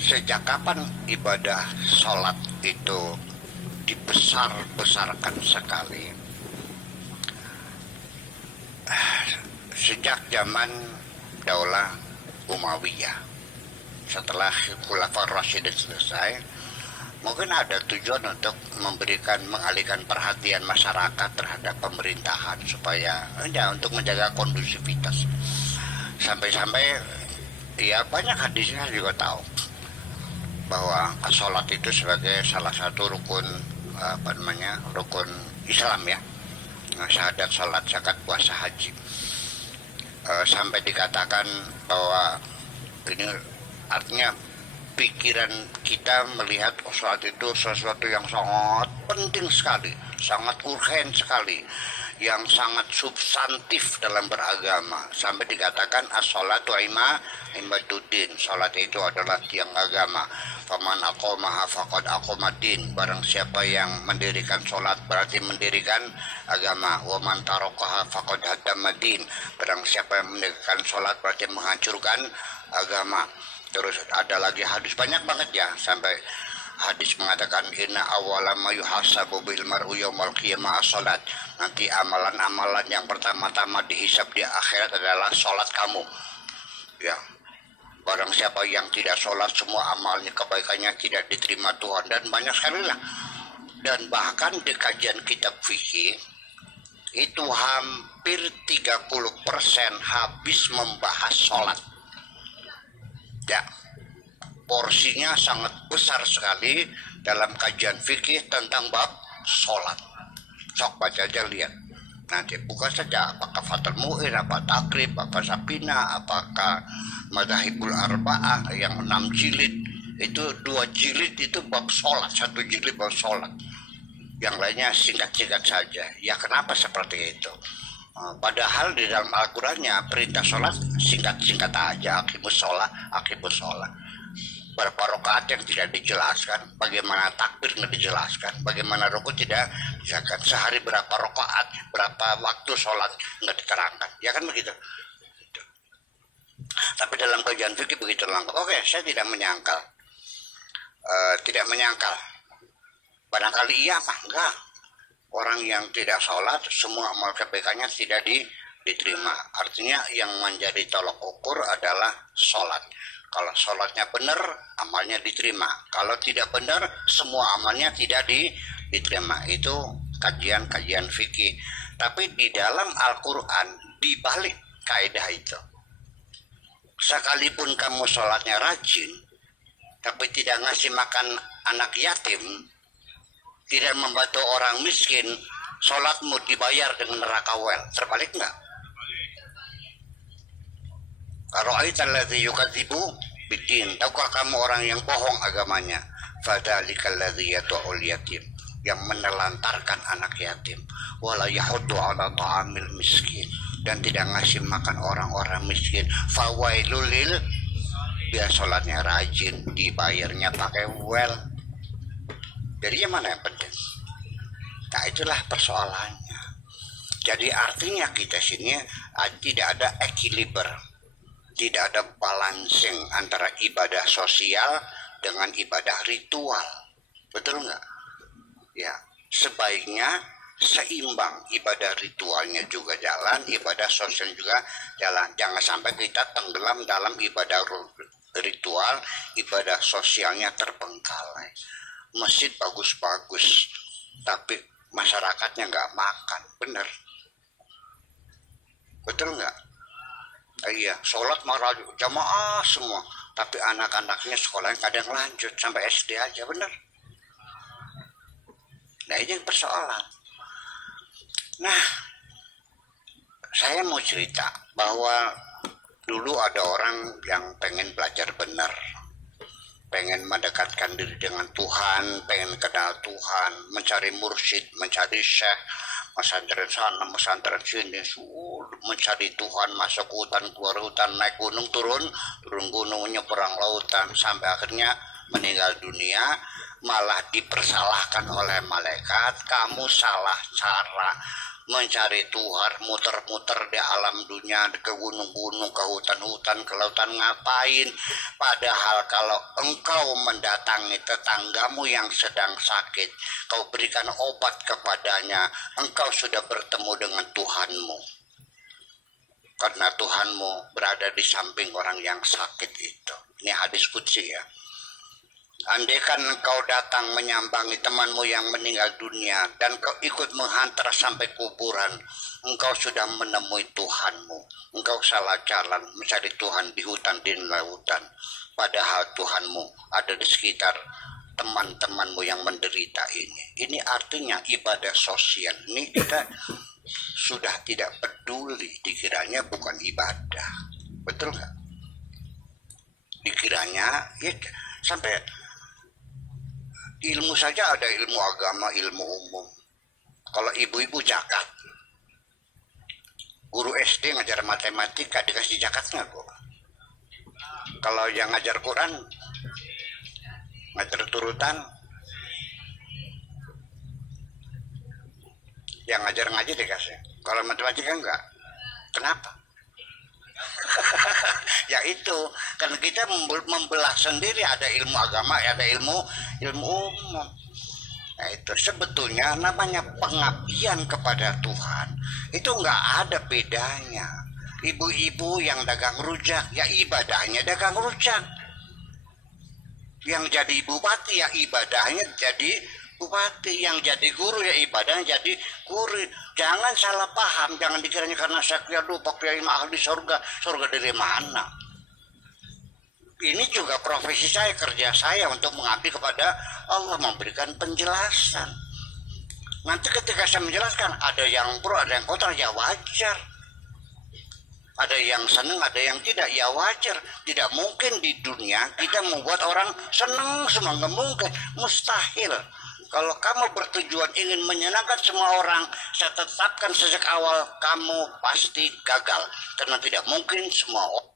Sejak kapan ibadah sholat itu dibesar-besarkan sekali? Sejak zaman Daulah Umayyah, setelah Khulafaur Rasyidin selesai, mungkin ada tujuan untuk mengalihkan perhatian masyarakat terhadap pemerintahan supaya untuk menjaga kondusivitas. Sampai-sampai ya banyak hadisnya juga tahu bahwa sholat itu sebagai salah satu rukun rukun Islam ya, syahadat, sholat, zakat, puasa, haji. Sampai dikatakan bahwa ini artinya pikiran kita melihat sholat itu sesuatu yang sangat penting sekali, sangat urgen sekali, yang sangat substantif dalam beragama. Sampai dikatakan as-sholatu imaduddin, sholat itu adalah tiang agama. Faman aqomaha faqad aqomadin, barang siapa yang mendirikan sholat berarti mendirikan agama. Wa man tarakaha faqad haddamadin, barang siapa yang mendirikan sholat berarti menghancurkan agama. Terus ada lagi hadis banyak banget ya, sampai hadis mengatakan inna awwala ma yuhasabu bil mar'u yaumal qiyamah as-salat. Nanti amalan-amalan yang pertama-tama dihisab di akhirat adalah sholat kamu. Ya. Barang siapa yang tidak sholat, semua amalnya, kebaikannya tidak diterima Tuhan, dan banyak sekali lah. Dan bahkan di kajian kitab fikih itu hampir 30% habis membahas sholat. Ya, porsinya sangat besar sekali dalam kajian fikih tentang bab sholat. Sok baca aja, lihat. Nanti buka saja apakah Fathul Mu'in, apa Takrib, apa Sapina, apakah Madzhabul Arba'ah yang 6 jilid. Itu 2 jilid itu bab sholat, 1 jilid bab sholat. Yang lainnya singkat-singkat saja. Ya kenapa seperti itu? Padahal di dalam Al-Qurannya perintah sholat singkat-singkat aja, aqimus sholat. Berapa rakaat yang tidak dijelaskan, bagaimana takbir nggak dijelaskan, bagaimana rukuk tidak dijelaskan, sehari berapa rakaat, berapa waktu sholat nggak diterangkan, ya kan begitu. Tapi dalam kajian fikih begitu lengkap. Oke, saya tidak menyangkal, barangkali iya apa enggak, orang yang tidak sholat semua amal kebaikannya tidak diterima. Artinya yang menjadi tolok ukur adalah sholat. Kalau sholatnya benar, amalnya diterima. Kalau tidak benar, semua amalnya tidak diterima. Itu kajian fikih. Tapi di dalam Al-Quran, dibalik kaidah itu, sekalipun kamu sholatnya rajin, tapi tidak ngasih makan anak yatim, tidak membantu orang miskin, sholatmu dibayar dengan neraka wel. Terbalik nggak? Ara'aita alladzi yukadzibu biddin, tahukah kamu orang yang bohong agamanya? Fadzalikal ladzi yad'ul yatim, yang menelantarkan anak yatim. Wala yahuddu ala ta'amil miskin, dan tidak ngasih makan orang-orang miskin. Fawailul lil, dia sholatnya rajin, dibayarnya pakai well. Jadi yang mana yang penting? Nah, itulah persoalannya. Jadi artinya kita sini tidak ada equiliber, tidak ada balancing antara ibadah sosial dengan ibadah ritual. Betul nggak? Ya, sebaiknya seimbang, ibadah ritualnya juga jalan, ibadah sosial juga jalan. Jangan sampai kita tenggelam dalam ibadah ritual, ibadah sosialnya terbengkalai. Masjid bagus-bagus, tapi masyarakatnya nggak makan, bener? Betul nggak? Iya, sholat marah jamaah semua, tapi anak-anaknya sekolahnya kadang lanjut sampai SD aja, bener? Nah, ini persoalan. Nah, saya mau cerita bahwa dulu ada orang yang pengen belajar benar, pengen mendekatkan diri dengan Tuhan, pengen kenal Tuhan, mencari mursyid, mencari syekh, pesantren sana, pesantren sini, mencari Tuhan, masuk hutan, keluar hutan, naik gunung, turun gunung, nyeberang lautan, sampai akhirnya meninggal dunia. Malah dipersalahkan oleh malaikat, kamu salah cara mencari Tuhan, muter-muter di alam dunia, ke gunung-gunung, ke hutan-hutan, ke lautan, ngapain? Padahal kalau engkau mendatangi tetanggamu yang sedang sakit, kau berikan obat kepadanya, engkau sudah bertemu dengan Tuhanmu. Karena Tuhanmu berada di samping orang yang sakit itu. Ini hadis qudsi ya. Andaikan engkau datang menyambangi temanmu yang meninggal dunia dan kau ikut menghantar sampai kuburan, engkau sudah menemui Tuhanmu. Engkau salah jalan mencari Tuhan di hutan di lautan, padahal Tuhanmu ada di sekitar teman-temanmu yang menderita ini. Ini artinya ibadah sosial. Ini kita sudah tidak peduli, dikiranya bukan ibadah. Betul nggak? Dikiranya ya, sampai ilmu saja ada ilmu agama, ilmu umum. Kalau ibu-ibu zakat, guru SD ngajar matematika dikasih zakat nggak kok? Kalau yang ngajar Quran, ngajar turutan, yang ngajar ngaji dikasih. Kalau matematika enggak. Kenapa? Ya itu, karena kita membelah sendiri, ada ilmu agama, ada ilmu umum. Nah itu sebetulnya namanya pengabdian kepada Tuhan. Itu nggak ada bedanya. Ibu-ibu yang dagang rujak, ya ibadahnya dagang rujak. Yang jadi bupati, ya ibadahnya jadi bupati. Yang jadi guru, ya ibadahnya jadi guru. Jangan salah paham, jangan dikiranya karena saya lupa kiai ahli surga dari mana. Ini juga profesi saya, kerja saya untuk mengabdi kepada Allah, memberikan penjelasan. Nanti ketika saya menjelaskan, ada yang pro, ada yang kontra, ya wajar. Ada yang senang, ada yang tidak, ya wajar. Tidak mungkin di dunia kita membuat orang senang semua, nggak mungkin, mustahil. Kalau kamu bertujuan ingin menyenangkan semua orang, saya tetapkan sejak awal kamu pasti gagal. Karena tidak mungkin semua orang